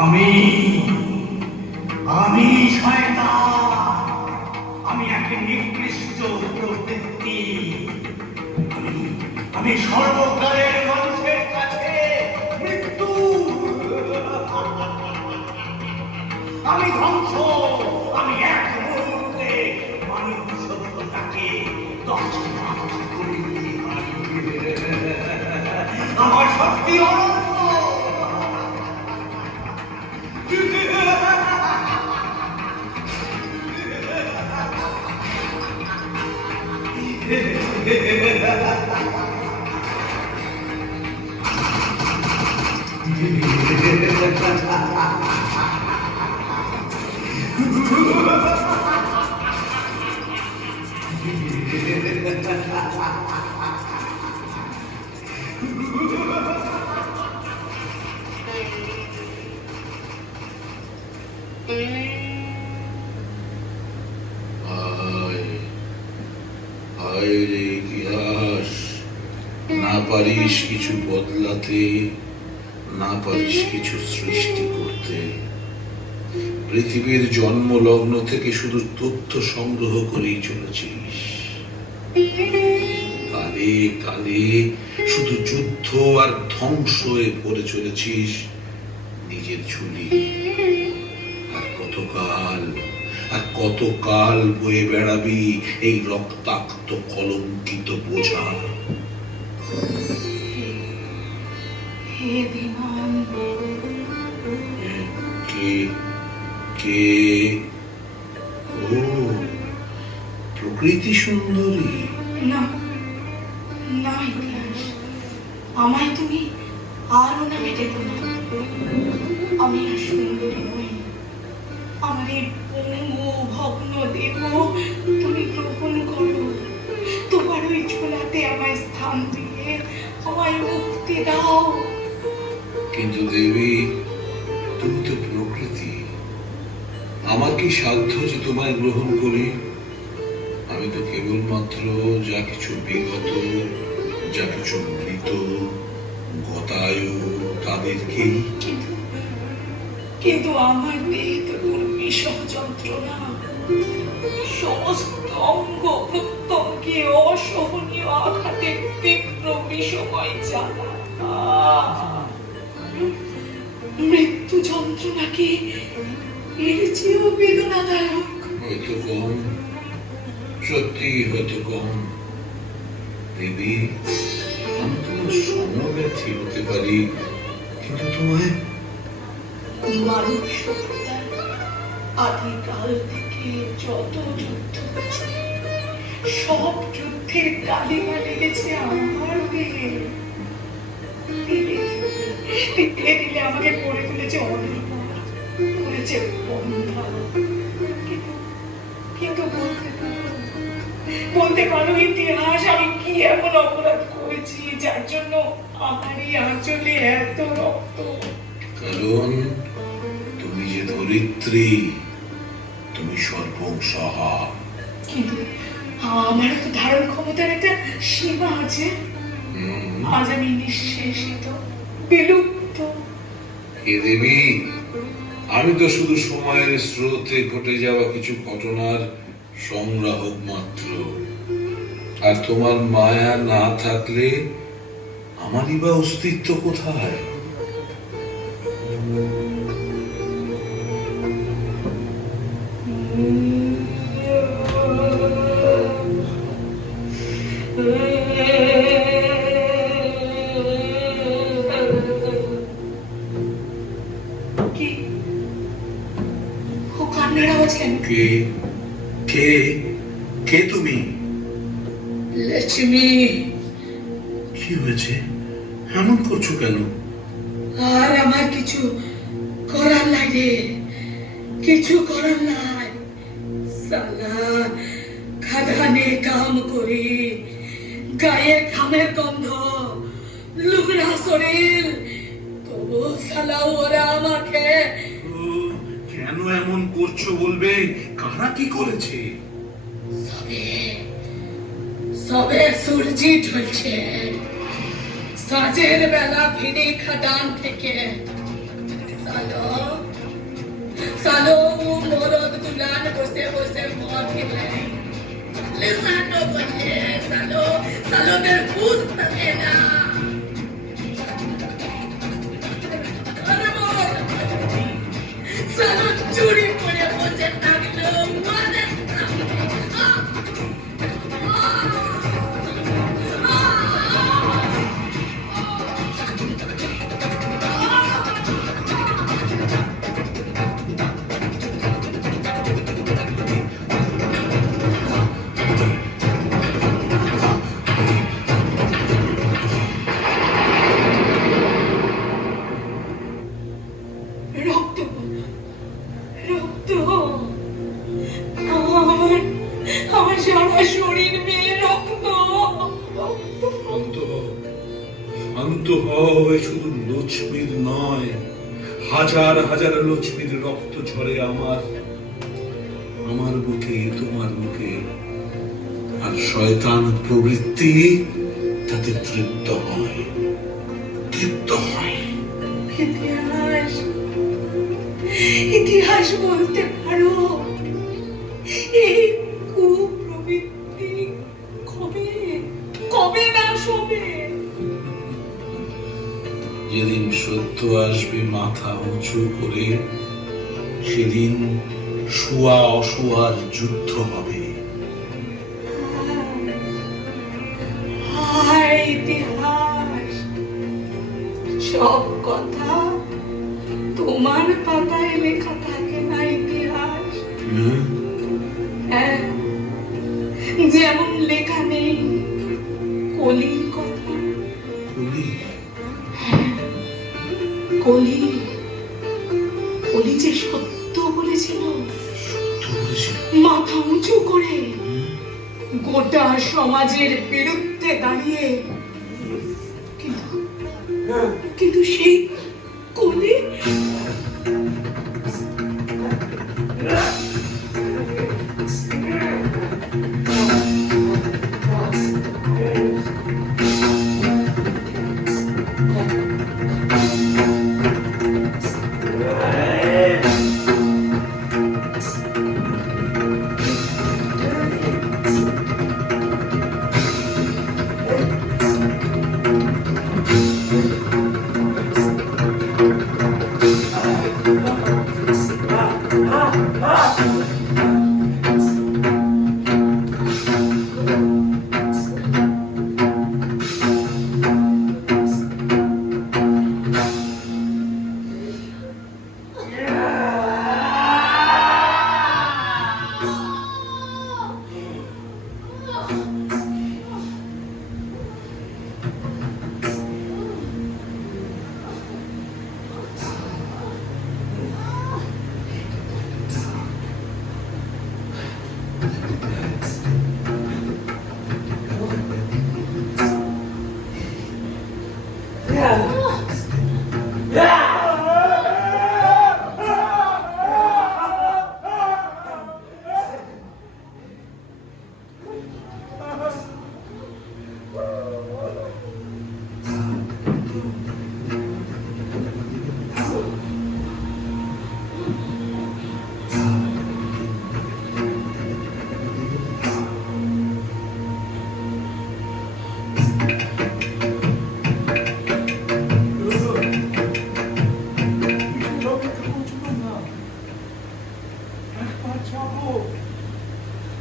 আমি আমি শয়তান, আমি এক নিকৃষ্ট প্রবৃত্তি। আমি সর্বকালের মানুষের কাছে মৃত্যু। আমি ধ্বংস। আমি এক মুহূর্তে মানব সভ্যতাকে 10 ভাগ করে দিতে পারি। আমার শক্তি অনন্ত। ইতিহাস, না পারিস কিছু বদলাতে, না পারিস কিছু সৃষ্টি করতে। পৃথিবীর জন্মলগ্ন থেকে শুধু তথ্য সংগ্রহ করেই চলেছিস। কালে কালে শুধু যুদ্ধ আর ধ্বংস হয়ে পড়ে চলেছিস নিজের ঝুলি। আর কতকাল বয়ে বেড়াবি এই রক্তাক্ত কলঙ্কিত বোঝা। কে কে? ও প্রকৃতি সুন্দরী। না না ইতিহাস, আমায় তুমি আরো না মেটে না। আমি আর সুন্দরী নই। আমার এই পঙ্গু ভগ্ন দেহ তুমি গ্রহণ করো। তোমার ওই ঝোলাতে আমায় স্থান দিয়ে আমায় মুক্তি দাও। কিন্তু দেবী, তুমি তো প্রকৃতি। আমার কি সাধ্য যে তোমায় গ্রহণ করি? আমি তো কেবলমাত্র যা কিছু বিগত, যা কিছু মৃত, গতায়ু তাদেরকেই। কিন্তু আমার দেহে তো বিষম যন্ত্রণা, সমস্ত অঙ্গ প্রত্যঙ্গে অসহনীয় আঘাতে তীব্র বিষময় জ্বালা। মৃত্যু যন্ত্রণা কি এর চেয়েও বেদনাদায়ক? হয়তো কম। সত্যি হয়তো কম দেবী, আমি তোমার সমব্যথী হতে পারি, কিন্তু তোমায় মানুষ সভ্যতার আদিকাল থেকে যত যুদ্ধ হয়েছে সব যুদ্ধের কালিমা লেগেছে আমার দেহে। দিলে দিলে দিলে আমাকে করে তুলেছে অনির্ভর, করেছে বন্ধা। কিন্তু বলতে পারো ইতিহাস, আমি কি এমন অপরাধ করেছি যার জন্য আমারই আঁচলে এত রক্ত? কারণ তুমি যে ধরিত্রী, তুমি সর্বংসহা। কিন্তু আমার তো ধারণ ক্ষমতার একটা সীমা আছে। আজ আমি নিঃশেষিত, বিলুপ্ত। হে দেবী, আমি তো শুধু সময়ের স্রোতে ঘটে যাওয়া কিছু ঘটনার সংগ্রাহক মাত্র। আর তোমার মায়া না থাকলে আমারই বা অস্তিত্ব কোথায়? কি ও কান্নার আওয়াজ কেন? কে কে কে তুমি? লক্ষ্মী। কি হয়েছে? এমন করছো কেন? আর আমার কিছু করার নাই রে, কিছু করার নাই। সালা খাদানে কাম করি, গায়ে ঘামের গন্ধ, লুগড়া শরীর, তবু সালা ওরা আমাকে। কেন এমন করছো বলবে? কারা কি করেছে? সবে সবে সূর্যি ঢলছে, সাজের বেলা ফিরে খাদান থেকে। সালো সালো মরদ দুলান বসে বসে মদ খেলে লেসানো বলে। সালো সালো মের ভূত থাকে না। সালো চুরি করে বসে থাকলো মদের সামনে। রক্ত রক্ত, আমার আমার সারা শরীর বেয়ে রক্ত। শান্ত হও, শান্ত হও। এ শুধু লক্ষ্মীর নয়, হাজার হাজার লক্ষ্মীর রক্ত ঝরে আমার আমার বুকে, তোমার বুকে। আর শয়তান প্রবৃত্তি তাতে তৃপ্ত হয়, তৃপ্ত হয়। ইতিহাস ইতিহাস বলতে পারো এই কুপ্রবৃত্তি কবে কবে নাশ হবে? যেদিন সত্য আসবে মাথা উঁচু করে, সেদিন শুয়া অশুয়ার যুদ্ধ হবে। হায় ইতিহাস, সব কথা তোমার পাতায় লেখা থাকে না। ইতিহাস হ্যাঁ, যেমন লেখা নেই কলির কথা। কলি কলি যে সত্য বলেছিল, মাথা উঁচু করে গোটা সমাজের বিরুদ্ধে দাঁড়িয়ে। কিন্তু সেই কলি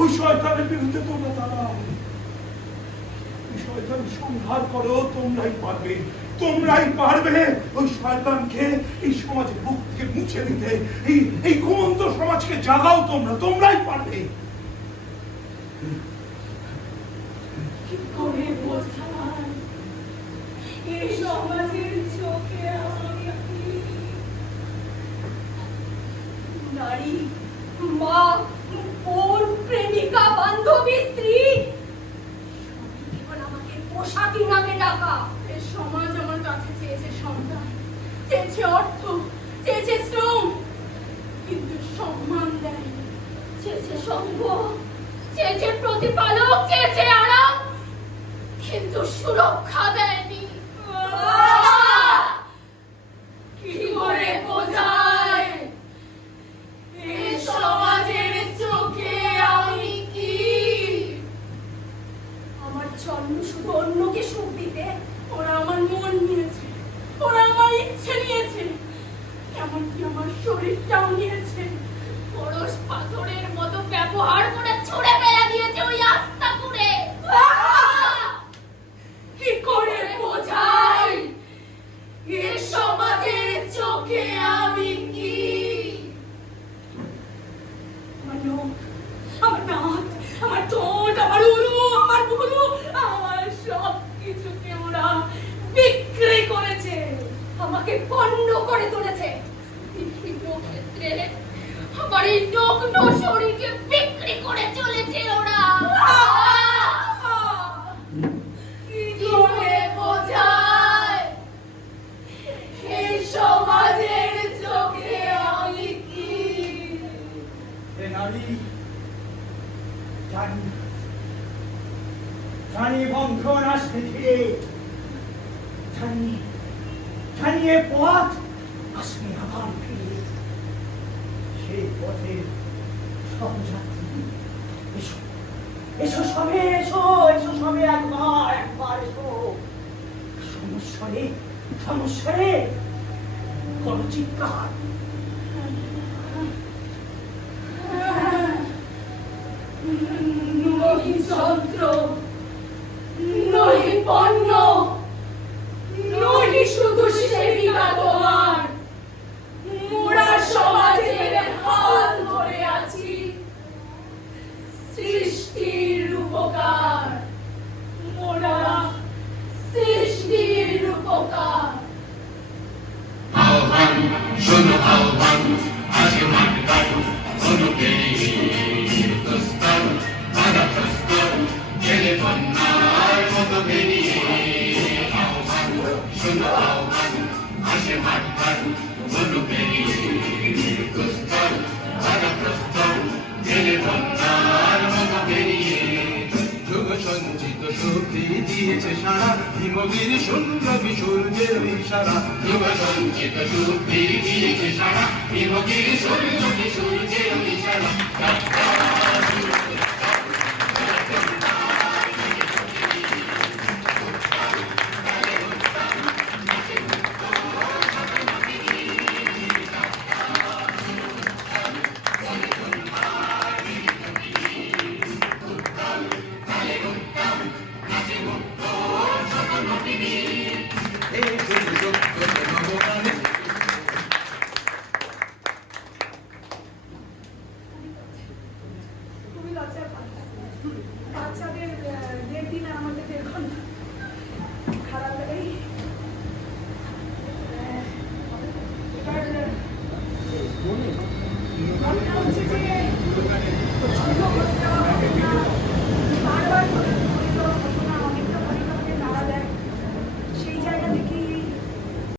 ওই শয়তানের বিরুদ্ধে তোমরা দাঁড়াও, ওই শয়তান সংহার করো, তোমরাই পারবে, তোমরাই পারবে ওই শয়তানকে এই সমাজের বুক থেকে মুছে দিতে, এই ঘুমন্ত সমাজকে জাগাও, তোমরাই পারবে। কি করে বোঝাই এই সমাজের চোখে আমি নারী, মা, বোন, প্রেমিকা, বান্ধবী, স্ত্রী, আমাকে পোশাকি নামে ডাকা। এই সমাজ আমার কাছে চেয়েছে সন্তান, চেয়েছে অর্থ, চেয়েছে শ্রম, কিন্তু সম্মান দেয়নি। চেয়েছে সঙ্গ, চেয়েছে প্রতিপালক, চেয়েছে আরাম, কিন্তু সুরক্ষা দেয়নি। কি করে বোঝায় এই সমাজের চোখে আমি কি? আমার জন্ম শুধু অন্যকে সুখ দিতে, ওরা আমার মন নিয়েছে, ওরা আমার ইচ্ছে নিয়েছে, এমনকি আমার শরীরটাও নিয়েছে। পরশ পাথরের মতো ব্যবহার করে ছুঁড়ে ফেলে দিয়েছে ওই আস্তাপুরে। কি করে বোঝাই এ সমাজের চোখে আমি কি? আমার নখ, আমার নাক, আমার ঠোঁট, আমার উরু, আমার ভুরু, আমার সব কিছুকে ওরা বিক্রি করেছে, আমাকে পণ্য করে তুলেছে। বিভিন্ন ক্ষেত্রে আমার এই নগ্ন শরীরকে বিক্রি করে চলেছে ওরা। কি করে বোঝায় এই সমাজের চোখে আমি কি? নারী, জানি জানি বন্ধন আসতে ধীরে, জানি এ পথ আসবে আবার ফিরে। সেই পথে সহযাত্রী, এসো, এসো সবে, এসো সবে, একবার এসো। সমস্যারে কোন চিৎকার। নহি যন্ত্র, নহি পণ্য, নহি শুধু সেবিকা তোমার, মোরা সমাজের হাল ধরে আছি সৃষ্টির উপকার। মোরা সৃষ্টির উপকার। আহ্বান শোনো আহ্বান, আজকে মাঠ কাটু, শোনো বেরিয়ে প্রস্তাব, বাধা প্রস্তাব, ছেলে বন্যার মতো বেরিয়ে। আহ্বান শোনো আহ্বান, আজকে মাঠ কাটু, শোনো বেরিয়ে প্রস্তাব, বাধা প্রস্তাব, ছেলে বন্যার মতো বেরিয়ে। যুগ সঞ্চিত শক্তি দিয়েছে সারা, হিমগির সুন্দরী সূর্যের ইশারা। যুগ সঞ্চিত শক্তি দিয়েছে সারা, হিমগির সুন্দরী সূর্যের ইশারা।